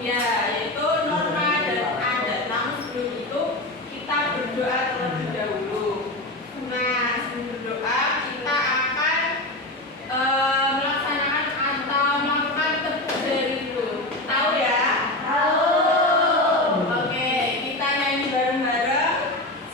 Ya, yaitu norma dan adat. Namun sebelum itu kita berdoa terlebih dahulu. Nah, sebelum berdoa kita akan melaksanakan atau melakukan tepuk jari dulu. Tahu ya? Tahu. Oke, kita nyanyi bareng-bareng.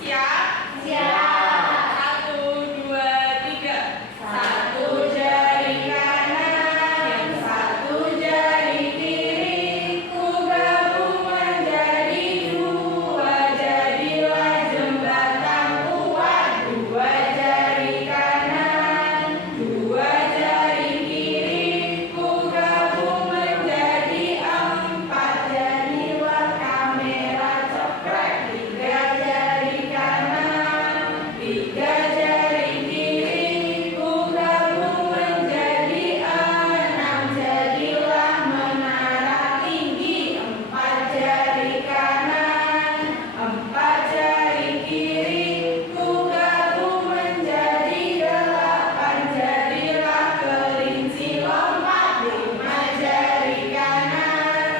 Siap? Siap. 1, 2, 3. Satu jari kanan, yang satu jari kiri, ku gabung menjadi dua, jadilah jembatan kuat. Dua jari kanan, dua jari kiri, ku gabung menjadi empat, jadilah kamera cekrek. Tiga jari kanan, tiga jari kiri, ku gabung menjadi enam, jadilah menara tinggi. Empat jari kanan, empat jari kiri, ku gabung menjadi delapan, jadilah kelinci lompat. Lima jari kanan,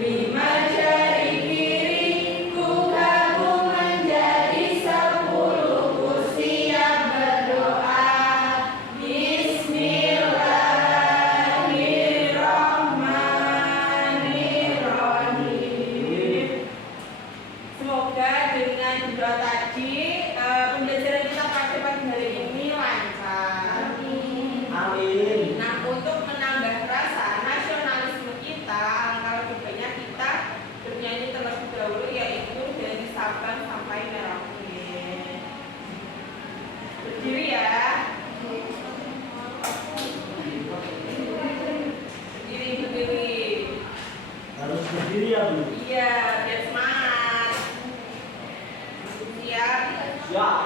lima jari kiri, ku gabung menjadi 10. Ku siap berdoa. Bismillahirrahmanirrahim. Semoga dengan doa tadi pembelajaran kita pada pagi hari ini lancar. Amin. Nah, untuk menambah rasa nasionalisme kita, alangkah lebih baiknya kita bernyanyi terlebih dahulu, yaitu dari Sabang sampai Merauke. Berdiri ya. Berdiri. Harus berdiri ya, Bu? Iya, biar semangat. Siap. Siap.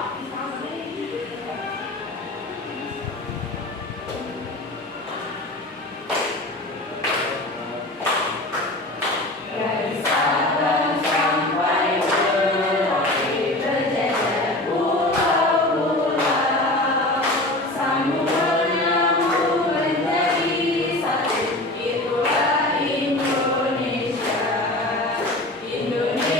Dari Sabang sampai Merauke, berjajar pulau-pulau, sambung menyambung menjadi satu. Itulah Indonesia. Indonesia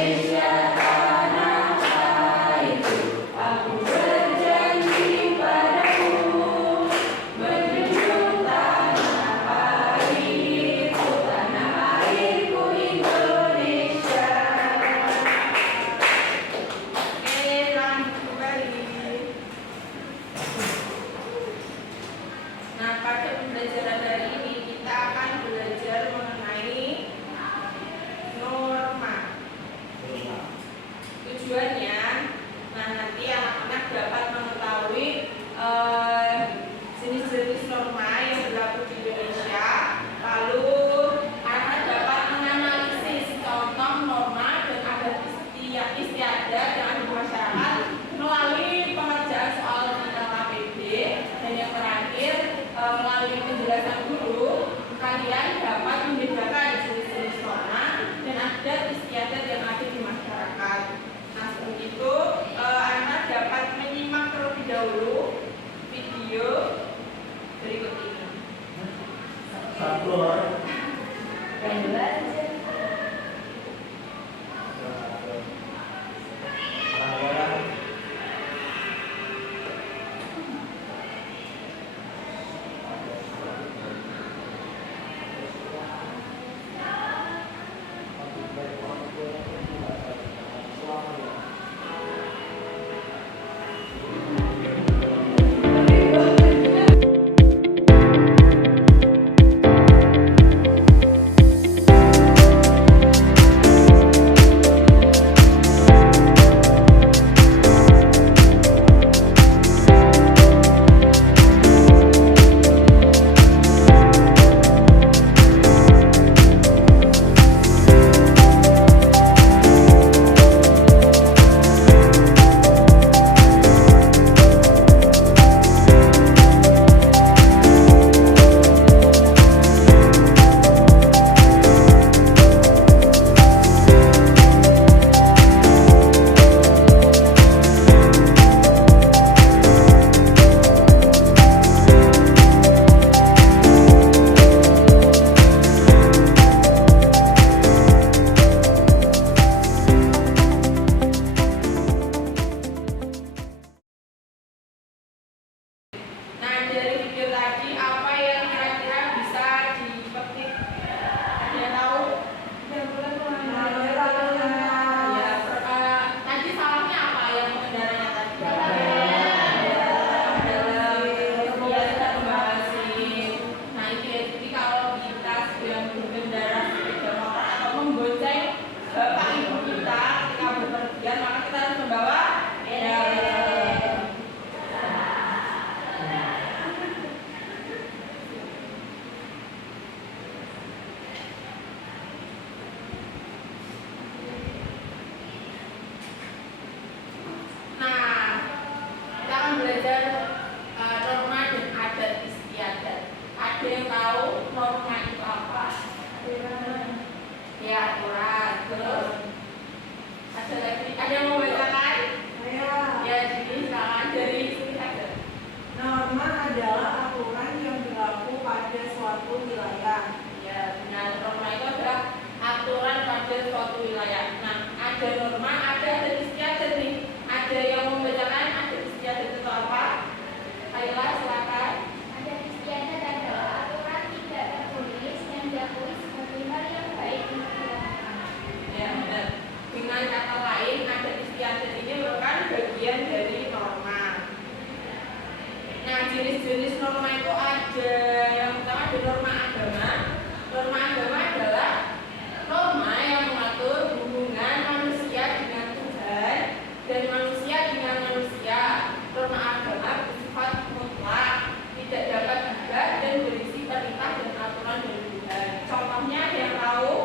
ada yang pertama ada norma agama. Norma agama adalah norma yang mengatur hubungan manusia dengan Tuhan dan manusia dengan manusia. Norma agama bersifat mutlak, tidak dapat diubah dan berisi perintah dan aturan dari Tuhan. Contohnya ada yang tahu?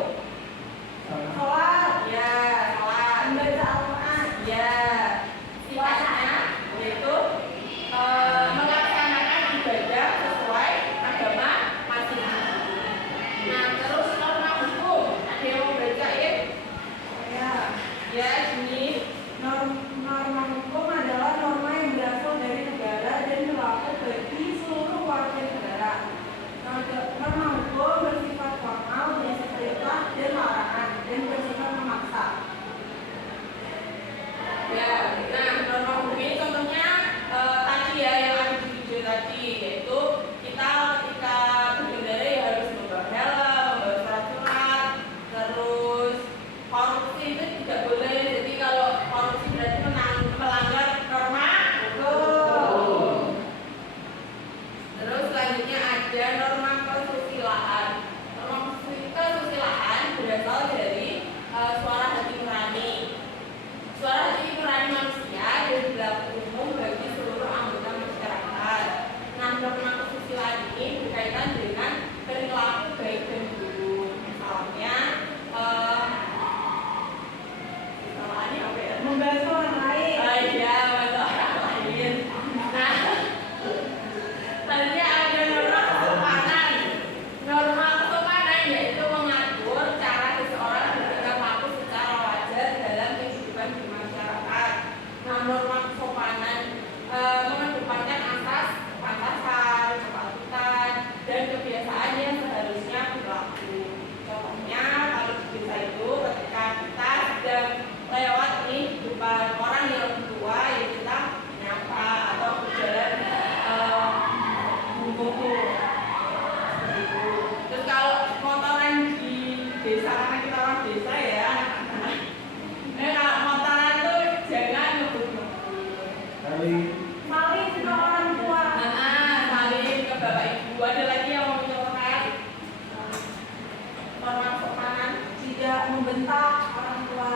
Sholat, ya, sholat. Membaca Al-Quran, ya. Sifatnya yaitu melaksanakan ibadah sesuai agama masing-masing. Nah, terus norma hukum, ada yang mau bacain? Ya, gini. Norma hukum adalah norma yang berasal dari negara dan berlaku bagi seluruh warga negara. Norma hukum bersifat formal, bersifat perintah dan larangan, dan bersifat memaksa. Ya, nah norma hukum ini contohnya tadi ya yang ada di video tadi, yaitu kita ketika berkendara ya harus membawa helm, membawa surat-surat, terus korupsi itu tidak boleh. Jadi kalau korupsi berarti melanggar norma hukum. Terus selanjutnya ada norma kesusilaan. Norma kesusilaan berasal dari suara hati nurani. Suara hati nurani manusia dan berlaku umum bagi seluruh anggota masyarakat. Nah, norma kesusilaan ini berkaitan dengan perilaku baik dan buruk. Misalnya, kesalahannya apa ya? Membantu orang lain. Iya, membantu orang lain. Nah, selanjutnya ada norma kesopanan. Norma kesopanan yaitu mengatur cara seseorang bertingkah laku secara wajar dalam kehidupan di masyarakat. Nah, norma kesopanan mengedepankan asas kepantasan, kepatutan, dan kebiasaan yang seharusnya berlaku. Contohnya kalau di desa itu ketika kita sedang lewat nih depan orang yang lebih tua, ya kita menyapa atau berjalan bungku. Terus kalau motoran di desa, karena kita orang desa ya, kalau motoran tuh jangan ngebut-ngebut. Kali Saling juga orang tua. Saling ke bapak ibu. Ada lagi yang mau mencontohkan norma kesopanan? Tidak membentak orang tua.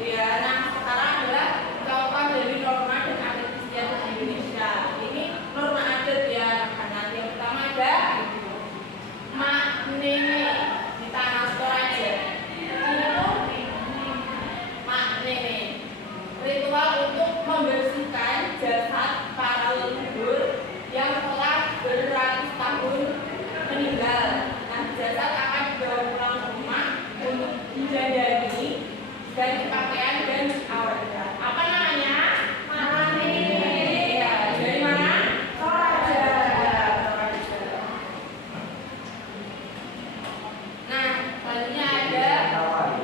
Iya. Nah sekarang adalah contoh dari norma dan adat istiadat di Indonesia. Ini norma adat ya, anak-anak. Yang pertama ada mak nene di tanah Toraja. Ini mak nene. Ritual untuk membersihkan jasad para leluhur yang telah beratus tahun meninggal. Nah, jasad akan dibawa pulang ke rumah untuk dijadani dan pakaian dan awalnya. Apa namanya? Mane. Ya, dari mana? Toraja. Nah, selanjutnya ada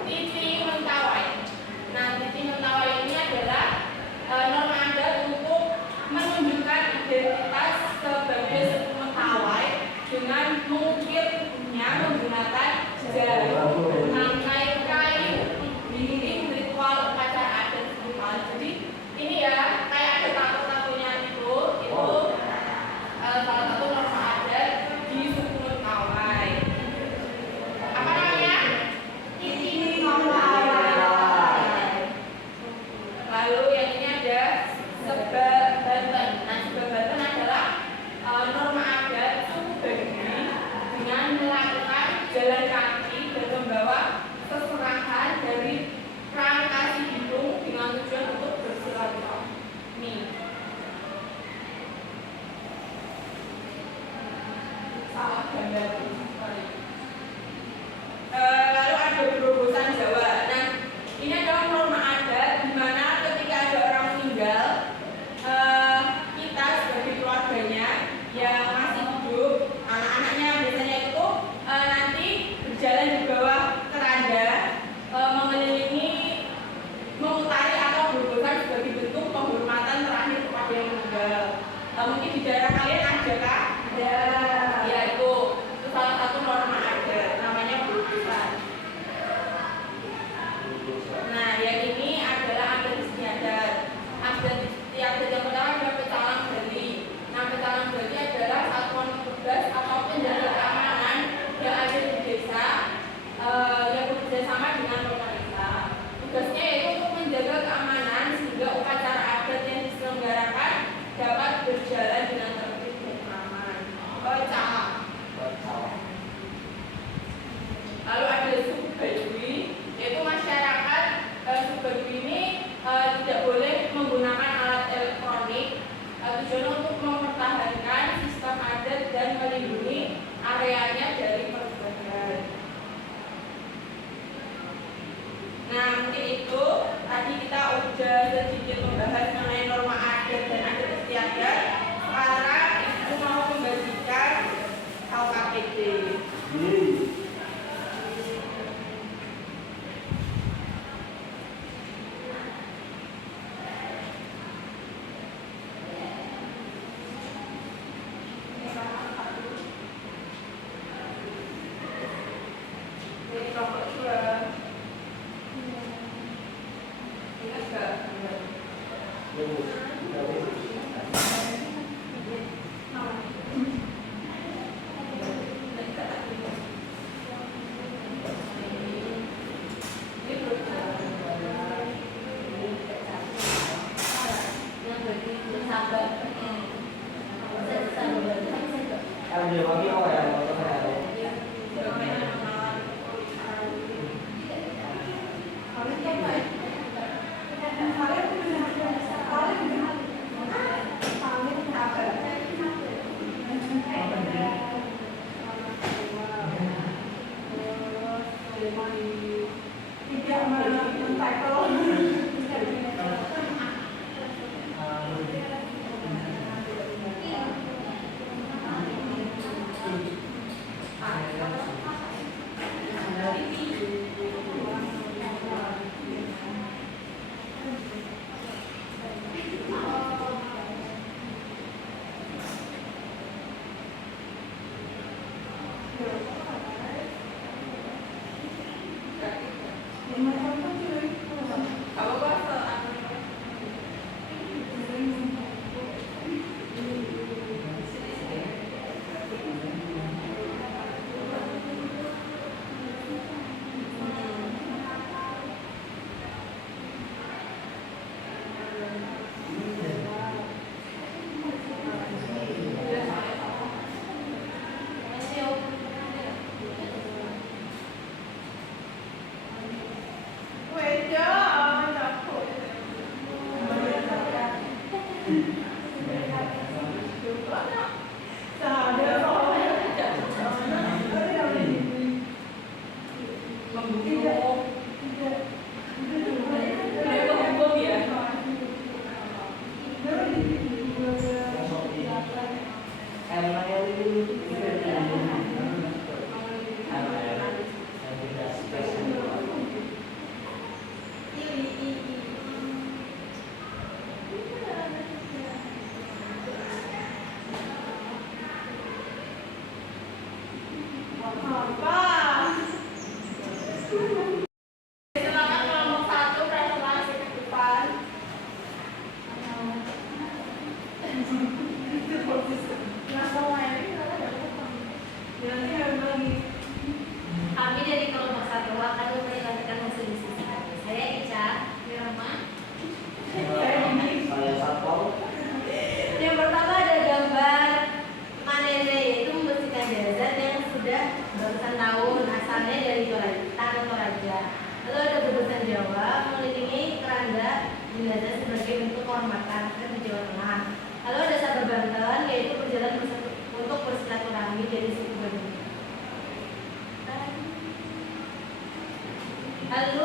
titi mentawai. Nah, titi mentawai ini adalah norma adat untuk menunjukkan identitas sebagai suku mentawai dengan mengukir tubuhnya menggunakan jarum, rangkai kayu. Ini ritual tidak mentackle Apa bahasa? Silakan kelompok 1 presentasi ke depan. Kami dari kelompok 1 akan mempresentasikan hasil diskusi kami. Saya Ica, Wirama. Saya Satpol. Yang pertama ada gambar Manene, yaitu membersihkan jasad yang sudah belasan tahun, asalnya dari Tanah Toraja. Lalu ada bebesan Jawa mengelilingi keranda jenazah sebagai bentuk kehormatan di Jawa Tengah. Lalu ada Sabah Banten, yaitu berjalan untuk bersilaturahmi dari suku Bandung. Lalu